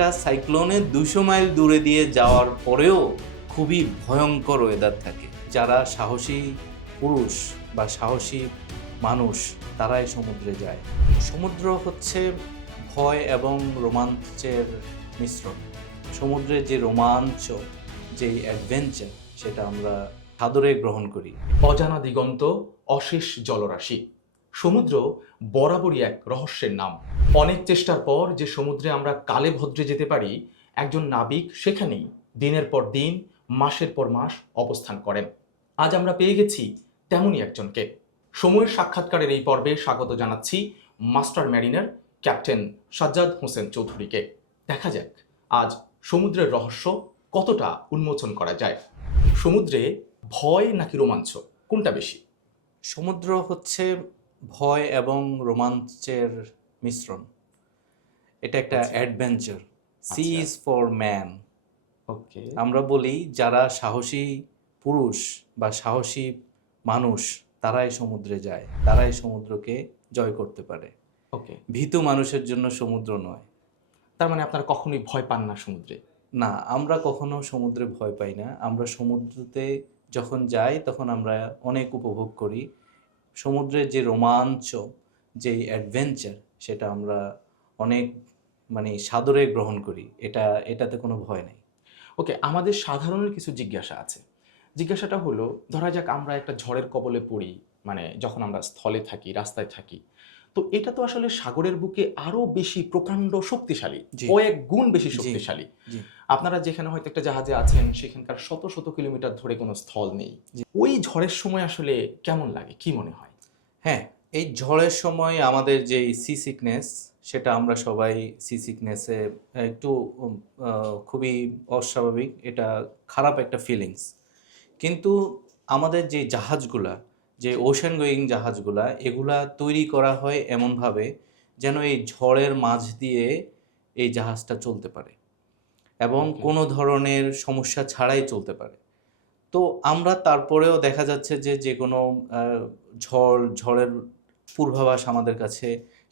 একটা সাইক্লোনের 200 মাইল দূরে দিয়ে যাওয়ার পরেও খুবই ভয়ঙ্কর ওয়েদার থাকে। যারা সাহসী পুরুষ বা সাহসী মানুষ তারাই সমুদ্রে যায়। সমুদ্র হচ্ছে ভয় এবং রোমাঞ্চের মিশ্রণ। সমুদ্রের যে রোমাঞ্চ, যে অ্যাডভেঞ্চার, সেটা আমরা সাদরে গ্রহণ করি। অজানা দিগন্ত, অশেষ জলরাশি। সমুদ্র বরাবরই এক রহস্যের নাম। অনেক চেষ্টার পর যে সমুদ্রে আমরা কালে ভদ্রে যেতে পারি, একজন নাবিক সেখানেই দিনের পর দিন, মাসের পর মাস অবস্থান করেন। আজ আমরা পেয়ে গেছি তেমনই একজনকে। সময়ের সাক্ষাৎকারের এই পর্বে স্বাগত জানাচ্ছি master mariner captain Sajjad Hossain চৌধুরীকে। দেখা যাক আজ সমুদ্রের রহস্য কতটা উন্মোচন করা যায়। সমুদ্রে ভয় নাকি রোমাঞ্চ, কোনটা বেশি? সমুদ্র হচ্ছে ভয় এবং রোমাঞ্চের মিশ্রণ। এটা একটা adventure. Sea is for man. Okay, আমরা বলি যারা সাহসী পুরুষ বা সাহসী মানুষ তারাই সমুদ্রে যায়, তারাই সমুদ্রকে জয় করতে পারে। ওকে। ভীতু মানুষের জন্য সমুদ্র নয়। তার মানে আপনারা কখনোই ভয় পান না সমুদ্রে? না, আমরা কখনো সমুদ্রে ভয় পাই না। আমরা সমুদ্রতে যখন যাই তখন আমরা অনেক উপভোগ করি। সমুদ্রের যে রোমাঞ্চ, যে অ্যাডভেঞ্চার, সেটা আমরা অনেক সাদরে গ্রহণ করি। এটাতে কোনো ভয় নেই। ওকে, আমাদের সাধারণের কিছু জিজ্ঞাসা আছে। জিজ্ঞাসাটা হলো, ধরা যাক আমরা একটা ঝড়ের কবলে পড়ি, যখন আমরা স্থলে থাকি, রাস্তায় থাকি, তো এটা তো আসলে সাগরের বুকে আরো বেশি প্রকাণ্ড শক্তিশালী, জি। কয়েক গুণ বেশি জি, শক্তিশালী। জি। আপনারা যেখানে হয়তো একটা জাহাজে আছেন, সেখানকার শত শত কিলোমিটার ধরে কোনো স্থল নেই। ওই ঝড়ের সময় আসলে কেমন লাগে, কি মনে হয়? হ্যাঁ, এই ঝড়ের সময় আমাদের যে সি সিকনেস, সেটা আমরা সবাই সি সিকনেসে একটু খুবই অস্বাভাবিক, এটা খারাপ একটা ফিলিংস। কিন্তু আমাদের যে জাহাজগুলা, যে ওশেন গোয়িং জাহাজগুলা, এগুলা তৈরি করা হয় এমনভাবে যেন এই ঝড়ের মাঝ দিয়ে এই জাহাজটা চলতে পারে এবং কোনো ধরনের সমস্যা ছাড়াই চলতে পারে। তো আমরা তারপরেও দেখা যাচ্ছে যে যে কোনো ঝড়ের পূর্বাভাস আমাদের কাছে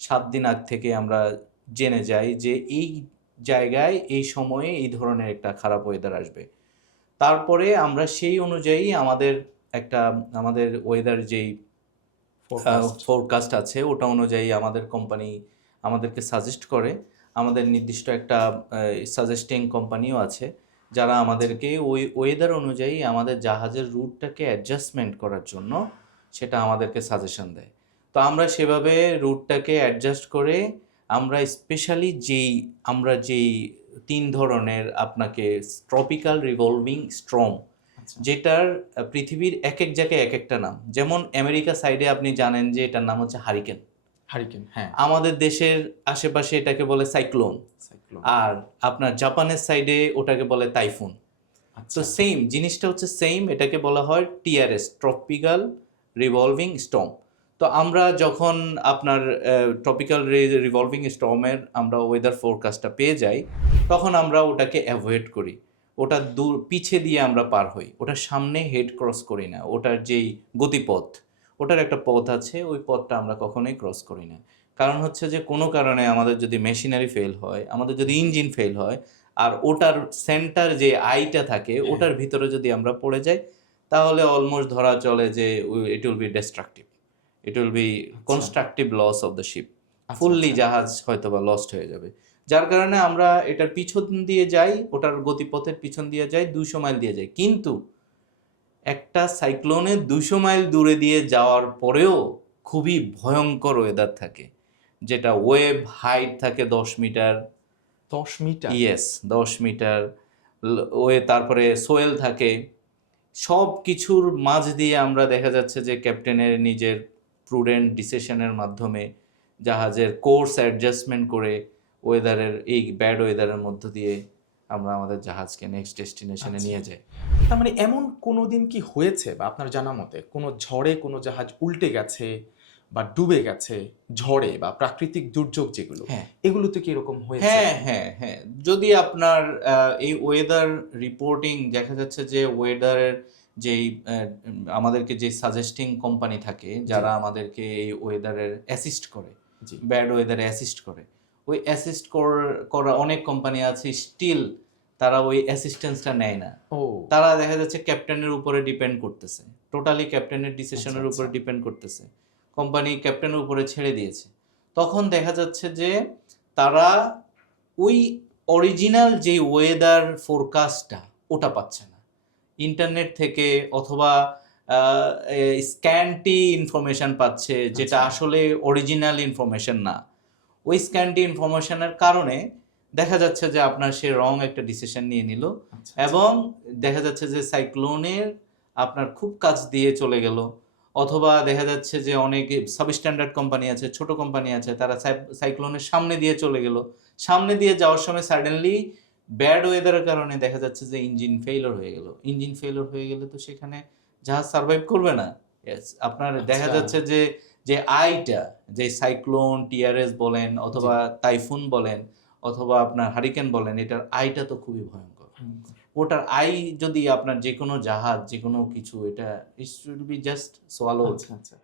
7 দিন আগ থেকে আমরা জেনে যাই যে এই জায়গায় এই সময়ে এই ধরনের একটা খারাপ ওয়েদার আসবে। তারপরে আমরা সেই অনুযায়ী আমাদের ওয়েদার যেই ফোরকাস্ট আছে, ওটা অনুযায়ী আমাদের কোম্পানি আমাদেরকে সাজেস্ট করে। আমাদের নির্দিষ্ট একটা সাজেস্টিং কোম্পানিও আছে যারা আমাদেরকে ওই ওয়েদার অনুযায়ী আমাদের জাহাজের রুটটাকে অ্যাডজাস্টমেন্ট করার জন্য সেটা আমাদেরকে সাজেশন দেয়। তো আমরা সেভাবে রুটটাকে অ্যাডজাস্ট করে আমরা স্পেশালি আমরা যেই 3 ধরনের আপনাকে ট্রপিক্যাল রিভলভিং স্টর্ম, যেটার পৃথিবীর এক এক জায়গায় এক একটা নাম। যেমন আমেরিকা সাইডে আপনি জানেন যে এটার নাম হচ্ছে হারিকেন। হারিকেন, হ্যাঁ। আমাদের দেশের আশেপাশে এটাকে বলে সাইক্লোন। আর আপনার জাপানের সাইডে ওটাকে বলে টাইফুন। তো সেম জিনিসটা হচ্ছে সেম, এটাকে বলা হয় টিআরএস, ট্রপিক্যাল রিভলভিং স্টর্ম। তো আমরা যখন আপনার ট্রপিক্যাল রিভলভিং স্টর্মের আমরা ওয়েদার ফোরকাস্টটা পেয়ে যাই, তখন আমরা ওটাকে অ্যাভয়েড করি। ওটা পিছে দিয়ে আমরা পার হই, ওটার সামনে হেড ক্রস করি না। ওটার যেই গতিপথ, ওটার একটা পথ আছে, ওই পথটা আমরা কখনোই ক্রস করি না। কারণ হচ্ছে যে কোনো কারণে আমাদের যদি মেশিনারি ফেল হয়, আমাদের যদি ইঞ্জিন ফেল হয়, আর ওটার সেন্টার যে আইটা থাকে ওটার ভিতরে যদি আমরা পড়ে যাই, তাহলে অলমোস্ট ধরা চলে যে it will be destructive, it will be constructive loss of the ship. Fully জাহাজ হয়তো বা লস্ট হয়ে যাবে। যার কারণে আমরা এটার পিছন দিয়ে যাই, ওটার গতিপথের পিছন দিয়ে যাই, 200 মাইল দিয়ে যাই। কিন্তু একটা সাইক্লোনের 200 মাইল দূরে দিয়ে যাওয়ার পরেও খুবই ভয়ঙ্কর ওয়েদার থাকে, যেটা ওয়েভ হাইট থাকে 10 মিটার। 10 মিটার? Yes, 10 metre. তারপরে সোয়েল থাকে। সব কিছুর মাঝ দিয়ে আমরা দেখা যাচ্ছে যে ক্যাপ্টেনের নিজের প্রুডেন্ট ডিসিশনের মাধ্যমে জাহাজের কোর্স অ্যাডজাস্টমেন্ট করে এই ব্যাড ওয়েদারের মধ্য দিয়ে আমরা আমাদের জাহাজকে নেক্সট ডেস্টিনেশনে নিয়ে যাই। তার মানে এমন কোনো দিন কি হয়েছে, বা আপনার জানা মতে কোনো ঝড়ে কোনো জাহাজ উল্টে গেছে বা ডুবে গেছে, ঝড়ে বা প্রাকৃতিক দুর্যোগ যেগুলো, এগুলোতে কি এরকম হয়েছে? হ্যাঁ, যদি আপনার এই ওয়েদার রিপোর্টিং দেখা যাচ্ছে যে ওয়েদারের যেই আমাদেরকে যে সাজেস্টিং কোম্পানি থাকে, যারা আমাদেরকে এই ওয়েদারের অ্যাসিস্ট করে, ব্যাড ওয়েদারে অ্যাসিস্ট করে, ওই অ্যাসিস্ট করা অনেক কোম্পানি আছে, স্টিল তারা ওই অ্যাসিস্ট্যান্সটা নেয় না। ও তারা দেখা যাচ্ছে ক্যাপ্টেনের উপরে ডিপেন্ড করতেছে, টোটালি ক্যাপ্টেনের ডিসিশনের আচ্ছা, উপরে আচ্ছা। ডিপেন্ড করতেছে, কোম্পানি ক্যাপ্টেনের উপরে ছেড়ে দিয়েছে। তখন দেখা যাচ্ছে যে তারা ওই অরিজিনাল যে ওয়েদার ফোরকাস্টটা ওটা পাচ্ছে না ইন্টারনেট থেকে, অথবা স্ক্যান্টি ইনফরমেশন পাচ্ছে যেটা আচ্ছা। আসলে অরিজিনাল ইনফরমেশন না। ওই স্ক্যান্টি ইনফরমেশনের কারণে দেখা যাচ্ছে যে আপনার সে রং একটা ডিসিশন নিয়ে নিল, আচ্ছা, এবং দেখা যাচ্ছে যে সাইক্লোনের আপনার খুব কাছ দিয়ে চলে গেল, অথবা দেখা যাচ্ছে যে অনেক সাবস্ট্যান্ডার্ড কোম্পানি আছে, ছোট কোম্পানি আছে, তারা সাইক্লোনের সামনে দিয়ে চলে গেল। সামনে দিয়ে যাওয়ার সময় সাডেনলি ব্যাড ওয়েদারের কারণে দেখা যাচ্ছে যে ইঞ্জিন ফেইলিওর হয়ে গেল। ইঞ্জিন ফেইলিওর হয়ে গেলে তো সেখানে জাহাজ সার্ভাইভ করবে না। আপনার দেখা আচ্ছা। যাচ্ছে যে যে আইটা, যে সাইক্লোন টিআরএস বলেন অথবা টাইফুন বলেন অথবা আপনার হারিকেন বলেন, এটার আইটা তো খুবই ভয়ঙ্কর। ওটার আই যদি আপনার যে কোনো জাহাজ, যে কোনো কিছু, এটা it should be just swallow. আচ্ছা, আচ্ছা।